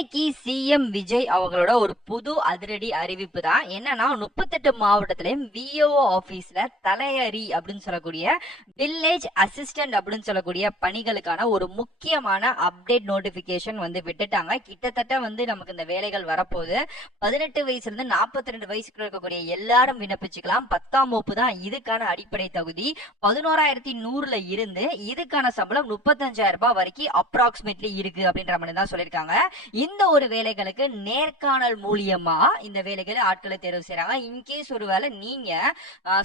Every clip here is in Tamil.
இன்னைக்கு சிஎம் விஜய் அவங்களோட ஒரு புது அதிரடி அறிவிப்பு தான். என்னன்னா 38 மாவட்டத்திலையும் விஓஓ ஆபீஸ்ல தலையறி அப்படின்னு சொல்லக்கூடிய வில்லேஜ் அசிஸ்டன்ட் அப்படின்னு சொல்லக்கூடிய பணிகளுக்கான ஒரு முக்கியமான அப்டேட் நோட்டிபிகேஷன் வந்து விட்டுட்டாங்க. கிட்டத்தட்ட வந்து நமக்கு இந்த வேலைகள் வரப்போகுது. 18 வயசுல இருந்து 42 வயசுக்குள்ள இருக்கக்கூடிய எல்லாரும் விண்ணப்பிச்சுக்கலாம். 10ஆம் வகுப்பு தான் இதுக்கான அடிப்படை தகுதி. 11,100ல இருந்து இதுக்கான சம்பளம் 35,000 ரூபாய் வரைக்கும் அப்ராக்சிமேட்லி இருக்கு அப்படின்ற மாதிரி தான் சொல்லியிருக்காங்க. இந்த ஒரு வேலைகளுக்கு நேர்காணல் மூலியமா இந்த வேலைகளை ஆட்களை தேர்வு செய்யறாங்க. இன்கேஸ் ஒருவேளை நீங்க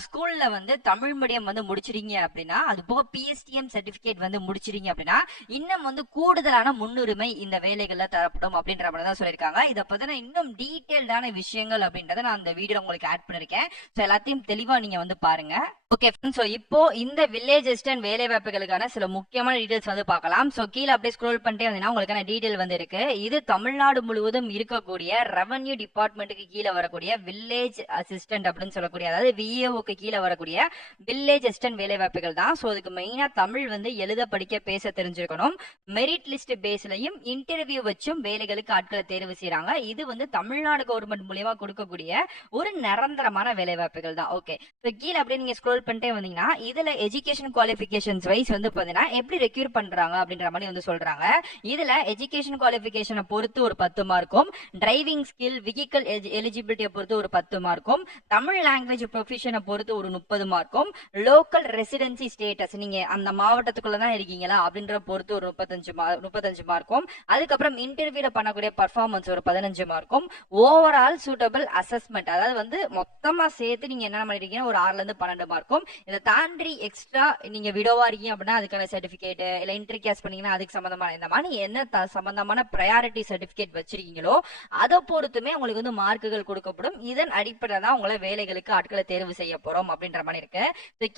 ஸ்கூல்ல வந்து தமிழ் மீடியம் வந்து முடிச்சிருங்க அப்படின்னா, அது போக பிஎஸ்டிஎம் சர்டிபிகேட் வந்து முடிச்சிருங்க அப்படின்னா இன்னும் வந்து கூடுதலான முன்னுரிமை இந்த வேலைகள்ல தரப்படும் அப்படின்ற மாதிரி தான் சொல்லியிருக்காங்க. இதை பத்தின இன்னும் டீடைல்டான விஷயங்கள் அப்படின்றத நான் இந்த வீடியோ உங்களுக்கு ஆட் பண்ணிருக்கேன். எல்லாத்தையும் தெளிவா நீங்க வந்து பாருங்க. ஓகே ஃப்ரெண்ட்ஸ், இப்போ இந்த வில்லேஜ் அசிஸ்டன்ட் வேலை வாய்ப்புகளுக்கான சில முக்கியமான டீடைல்ஸ் வந்து பார்க்கலாம். கீழே அப்படியே ஸ்க்ரோல் பண்ணிட்டே வந்தீங்கன்னா உங்களுக்கான டீடைல் வந்து இருக்கு. இது தமிழ்நாடு முழுவதும் இருக்கக்கூடிய ரெவன்யூ டிபார்ட்மெண்ட்டுக்கு கீழே வரக்கூடிய வில்லேஜ் அசிஸ்டன்ட் அப்படின்னு சொல்லக்கூடிய, அதாவது விஏஓக்கு கீழே வரக்கூடிய வில்லேஜ் அசிஸ்டன்ட் வேலை வாய்ப்புகள் தான். இதுக்கு மெயினா தமிழ் வந்து எழுத படிக்க பேச தெரிஞ்சிருக்கணும். மெரிட் லிஸ்ட் பேஸ்லயும் இன்டர்வியூ வச்சும் வேலைகளுக்கு ஆட்களை தேர்வு செய்யறாங்க. இது வந்து தமிழ்நாடு கவர்மெண்ட் மூலியமா கொடுக்கக்கூடிய ஒரு நிரந்தரமான வேலை வாய்ப்புகள் தான். ஓகே, கீழே அப்படியே நீங்க ஸ்க்ரோல் பண்ணிட்டே வந்தீங்கன்னா இதுல எஜுகேஷன் குவாலிஃபிகேஷன்ஸ் வைஸ் வந்து பாத்தீங்கன்னா எப்படி ரெக்யூர் பண்றாங்க அப்படின்ற மாதிரி வந்து சொல்றாங்க. இதுல எஜுகேஷன் குவாலிஃபிகேஷனை பொறுத்து ஒரு 10 மார்க்கும், டிரைவிங் ஸ்கில் வெஹிக்கிள் எலிஜிபிலிட்டியை பொறுத்து ஒரு 10 மார்க்கும், தமிழ் லாங்குவேஜ் ப்ரொஃபஷனை பொறுத்து ஒரு 30 மார்க்கும், லோக்கல் ரெசிடென்சி ஸ்டேட்டஸ் நீங்க அந்த மாவட்டத்துக்குள்ள தான் இருக்கீங்களா அப்படின்ற பொறுத்து ஒரு 35 மார்க்கும், அதுக்கப்புறம் இன்டர்வியூல பண்ணக்கூடிய பர்ஃபார்மன்ஸ் ஒரு 15 மார்க்கும், ஓவரால் சூட்டபிள் அசஸ்மெண்ட் அதாவது வந்து மொத்தமா சேர்த்து நீங்க என்ன பண்ணிருக்கீங்கன்னா ஒரு 6ல இருந்து 12 மார்க்கும். இதை தாண்டி எக்ஸ்ட்ரா நீங்க விடோவா இருக்கீங்க அப்படின்னா அதுக்கான சர்டிபிகேட், இல்ல இன்டர் கேஸ் பண்ணீங்கன்னா அதுக்கு சம்பந்தமான இந்த மாதிரி என்ன சம்பந்தமான ப்ரையாரிட்டி சர்டிபிகேட் வச்சிருக்கீங்களோ அதை பொறுத்துமே உங்களுக்கு வந்து மார்க்குகள் கொடுக்கப்படும். இதன் அடிப்படையில் தான் உங்களை வேலைகளுக்கு ஆட்களை தேர்வு செய்ய போறோம் அப்படின்ற மாதிரி இருக்கு.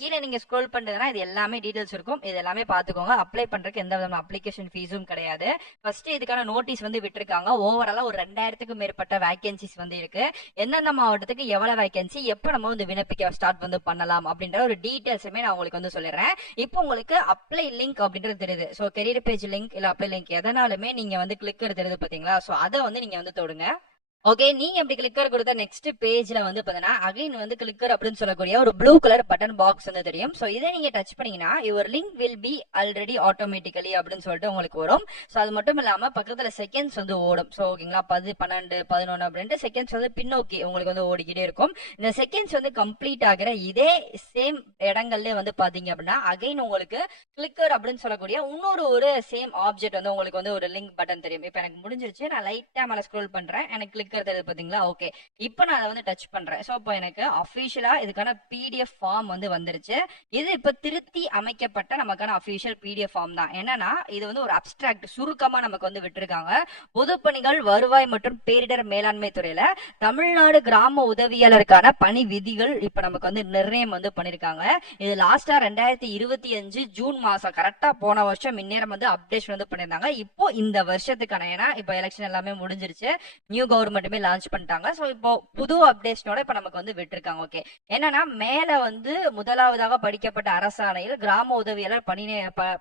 கீழே நீங்க ஸ்க்ரோல் பண்றதுனா இது எல்லாமே டீடைல்ஸ் இருக்கும். இது எல்லாமே பாத்துக்கோங்க. அப்ளை பண்றதுக்கு எந்த விதமான அப்ளிகேஷன் ஃபீஸும் கிடையாது. ஃபர்ஸ்ட் இதுக்கான நோட்டீஸ் வந்து விட்டுருக்காங்க. ஓவராலா ஒரு 2000க்கும் மேற்பட்ட வேகன்சிஸ் வந்து இருக்கு. எந்தெந்த மாவட்டத்துக்கு எவ்வளவு வேகன்சி, எப்ப நம்ம வந்து விண்ணப்பிக்க ஸ்டார்ட் வந்து பண்ணலாம் அப்படின்ற ஒரு டீடைல்ஸுமே நான் உங்களுக்கு வந்து சொல்லிடுறேன். இப்போ உங்களுக்கு அப்ளை லிங்க் அப்படின்றது தெரியுது. கெரியர் பேஜ் லிங்க் இல்ல அப்ளை லிங்க் எதனாலுமே நீங்க வந்து கிளிக் தெரியுது பாத்தீங்களா. அதை வந்து நீங்க வந்து தொடுங்க. ஓகே, நீங்க எப்படி கிளிக்கர் கொடுத்த நெக்ஸ்ட் பேஜ்ல வந்து பாத்தீங்கன்னா அகைன் வந்து கிளிக்கர் அப்படின்னு சொல்லக்கூடிய ஒரு ப்ளூ கலர் பட்டன் பாக்ஸ் வந்து தெரியும். இதை நீங்க டச் பண்ணீங்கன்னா your link will be already automatically அப்படின்னு சொல்லிட்டு உங்களுக்கு வரும். அது மட்டும் இல்லாம பக்கத்துல செகண்ட்ஸ் வந்து ஓடும். ஓகேங்களா, 10, 12, 11 அப்படின்ட்டு செகண்ட்ஸ் வந்து பின்னோக்கி உங்களுக்கு வந்து ஓடிக்கிட்டே இருக்கும். இந்த செகண்ட்ஸ் வந்து கம்ப்ளீட் ஆகிற இதே சேம் இடங்கள்ல வந்து பாத்தீங்க அப்படின்னா அகைன் உங்களுக்கு கிளிக்கர் அப்படின்னு சொல்லக்கூடிய இன்னொரு ஒரு சேம் ஆப்ஜெக்ட் வந்து உங்களுக்கு வந்து ஒரு லிங்க் பட்டன் தெரியும். இப்ப எனக்கு முடிஞ்சிருச்சு. நான் லைட்டா மேல ஸ்க்ரோல் பண்றேன். எனக்கு கிளிக்கர் தெரியுது பாத்தீங்களா. ஓகே, இப்போ நான் அதை வந்து டச் பண்றேன். இப்போ எனக்கு அபிஷியலா இதுக்கான பிடிஎஃப் ஃபார்ம் வந்து வந்துருச்சு. இது இப்ப திருத்தி அமைக்கப்பட்ட நமக்கான அபிஷியல் பிடிஎஃப் ஃபார்ம் தான். என்னன்னா இது வந்து ஒரு அப்டிராக்ட் சுருக்கமா நமக்கு வந்து விட்டுருக்காங்க. பொதுப்பணிகள், வருவாய் மற்றும் பேரிடர் மேலாண்மை துறையில தமிழ்நாடு கிராம உதவியாளருக்கான பணி விதிகள் இப்ப நமக்கு வந்து நிர்ணயம் வந்து பண்ணிருக்காங்க. இது லாஸ்டா 2025 ஜூன் மாசம் கரெக்டா போன வருஷம் இந்நேரம் வந்து அப்டேஷன் வந்து பண்ணிருந்தாங்க. இப்போ இந்த வருஷத்துக்கான, ஏன்னா இப்ப எலெக்ஷன் எல்லாமே முடிஞ்சிருச்சு, நியூ கவர்மெண்ட் லான்ச் பண்ணிட்டாங்க. இப்போ புது அப்டேஷனோட இப்ப நமக்கு வந்து விட்டுருக்காங்க. ஓகே, என்னன்னா மேல வந்து முதலாவதாக படிக்கப்பட்ட அரசாணையில் கிராம உதவியாளர்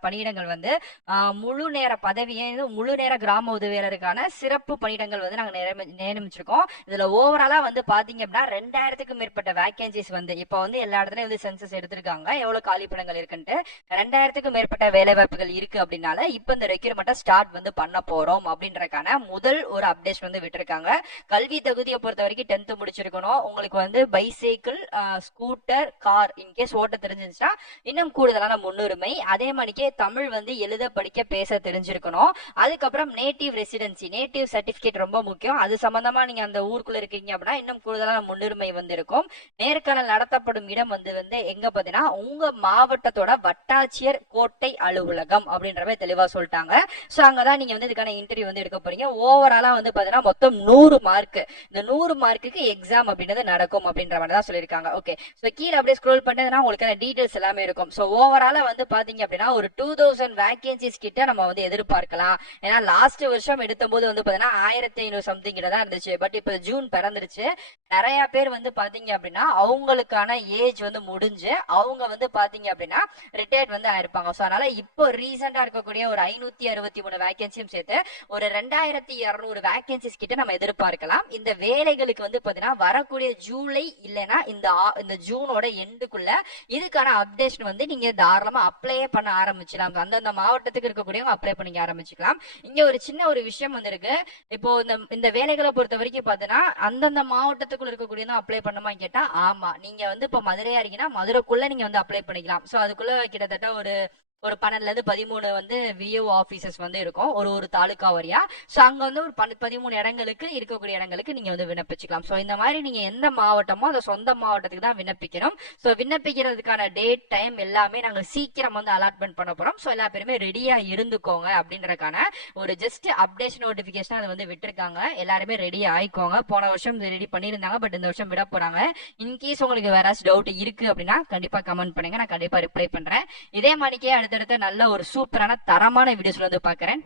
பணியிடங்கள் வந்து முழு நேர பதவியை முழு நேர கிராம உதவியாளருக்கான சிறப்பு பணியிடங்கள் வந்து நாங்க நியமிச்சிருக்கோம். இதுல ஓவராலா வந்து பாத்தீங்க அப்படின்னா 2000க்கும் மேற்பட்ட வேகன்சிஸ் வந்து இப்ப வந்து எல்லா இடத்துலயும் வந்து சென்சஸ் எடுத்திருக்காங்க எவ்வளவு காலிப்படங்கள் இருக்குன்ட்டு. 2000க்கும் மேற்பட்ட வேலை வாய்ப்புகள் இருக்கு அப்படின்னால இப்ப இந்த ரெக்யூர்மெண்ட் ஸ்டார்ட் வந்து பண்ண போறோம் அப்படின்றக்கான முதல் ஒரு அப்டேஷன் வந்து விட்டுருக்காங்க. கல்வி தகுதியை பொறுத்த வரைக்கும் 10th முடிச்சிருக்கணும். உங்களுக்கு வந்து பைசைக்கிள், ஸ்கூட்டர், கார் இன்கேஸ் ஓட்ட தெரிஞ்சிருந்துச்சுன்னா இன்னும் கூடுதலான முன்னுரிமை. அதே மாதிரிக்கே தமிழ் வந்து எழுத படிக்க பேச தெரிஞ்சிருக்கணும். அதுக்கப்புறம் நேட்டிவ் ரெசிடென்சி, நேட்டிவ் சர்டிபிகேட் ரொம்ப முக்கியம். அது சம்பந்தமா நீங்க அந்த ஊருக்குள்ள இருக்கீங்க அப்படின்னா இன்னும் கூடுதலான முன்னுரிமை வந்து இருக்கும். நேர்காணல் நடத்தப்படும் இடம் வந்து எங்க பாத்தீங்கன்னா உங்க மாவட்டத்தோட வட்டாட்சியர் கோட்டை அலுவலகம் அப்படின்றவே தெளிவா சொல்லிட்டாங்க. அங்கதான் நீங்க வந்து இதுக்கான இன்டர்வியூ வந்து எடுக்க போறீங்க. ஓவராலா வந்து பாத்தீங்கன்னா மொத்தம் 100 மார்க். இந்த 100 மார்க்குக்கு எக்ஸாம் அப்படின்றது நடக்கும் அப்படின்ற மாதிரி தான் சொல்லியிருக்காங்க. ஓகே, ஸோ கீழே அப்படியே ஸ்க்ரோல் பண்ணதுன்னா உங்களுக்கு டீடைல்ஸ் எல்லாமே இருக்கும். ஸோ ஓவராலா வந்து பாத்தீங்க அப்படின்னா ஒரு 2000 வேகன்சிஸ் கிட்ட நம்ம வந்து எதிர்பார்க்கலாம். ஏன்னா லாஸ்ட் வருஷம் எடுத்த போது வந்து பாத்தீங்கன்னா 1500 சம்திங் தான் இருந்துச்சு. பட் இப்ப ஜூன் பிறந்துருச்சு. நிறைய பேர் வந்து பாத்தீங்க அப்படின்னா அவங்களுக்கான ஏஜ் வந்து முடிஞ்சு அவங்க வந்து பாத்தீங்க அப்படின்னா ரிட்டையர்ட் வந்து ஆயிருப்பாங்க. ஸோ அதனால இப்போ ரீசெண்டா இருக்கக்கூடிய ஒரு 563 வேகன்சியும் சேர்த்து ஒரு 2200 வேகன்சிஸ் கிட்ட நம்ம எதிர்பார்க்கலாம். இந்த வேலைகளுக்கு வந்து பாத்தீங்கன்னா வரக்கூடிய ஜூலை இல்லைன்னா இந்த ஜூனோட எண்டுக்குள்ள இதுக்கான அப்டேஷன் வந்து நீங்க தாராளமா அப்ளை பண்ண ஆரம்பிச்சலாம். அந்தந்த மாவட்டத்துக்கு இருக்கக்கூடியவங்க அப்ளை பண்ணிக்க ஆரம்பிச்சுக்கலாம். இங்க ஒரு சின்ன ஒரு விஷயம் வந்து இருக்கு. இப்போ இந்த வேலைகளை பொறுத்த வரைக்கும் பாத்தீங்கன்னா அந்தந்த மாவட்டத்துக்குள்ள இருக்கக்கூடியதான் அப்ளை பண்ணுமா கேட்டா ஆமா. நீங்க வந்து இப்ப மதுரையா இருக்கீங்கன்னா மதுரைக்குள்ள நீங்க வந்து அப்ளை பண்ணிக்கலாம். சோ அதுக்குள்ள கிட்டத்தட்ட ஒரு 12ல இருந்து 13 வந்து விஓ ஆபீசர்ஸ் வந்து இருக்கும் ஒரு தாலுகா வரியா. சோ அங்க வந்து ஒரு 13 இடங்களுக்கு இருக்கக்கூடிய இடங்களுக்கு நீங்க வந்து விண்ணப்பிச்சுக்கலாம். சோ இந்த மாதிரி நீங்க எந்த மாவட்டமோ அந்த சொந்த மாவட்டத்துக்கு தான் விண்ணப்பிக்கணும். சோ விண்ணப்பிக்கிறதுக்கான டேட் டைம் எல்லாமே நாங்க சீக்கிரம் வந்து அலாட்மெண்ட் பண்ண போறோம். சோ எல்லா பேருமே ரெடியா இருந்துக்கோங்க அப்படின்றதுக்கான ஒரு ஜஸ்ட் அப்டேஷன் நோட்டிபிகேஷன் அதை வந்து விட்டுருக்காங்க. எல்லாருமே ரெடி ஆயிக்கோங்க. போன வருஷம் ரெடி பண்ணியிருந்தாங்க, பட் இந்த வருஷம் விட போறாங்க. இன்கேஸ் உங்களுக்கு வேற டவுட் இருக்கு அப்படின்னா கண்டிப்பா கமெண்ட் பண்ணுங்க, நான் கண்டிப்பா ரிப்ளை பண்றேன். இதே மாதிரிக்கே அடுத்தடுத்த நல்ல ஒரு சூப்பரான தரமான வீடியோஸ்ல வந்து பாக்குறேன்.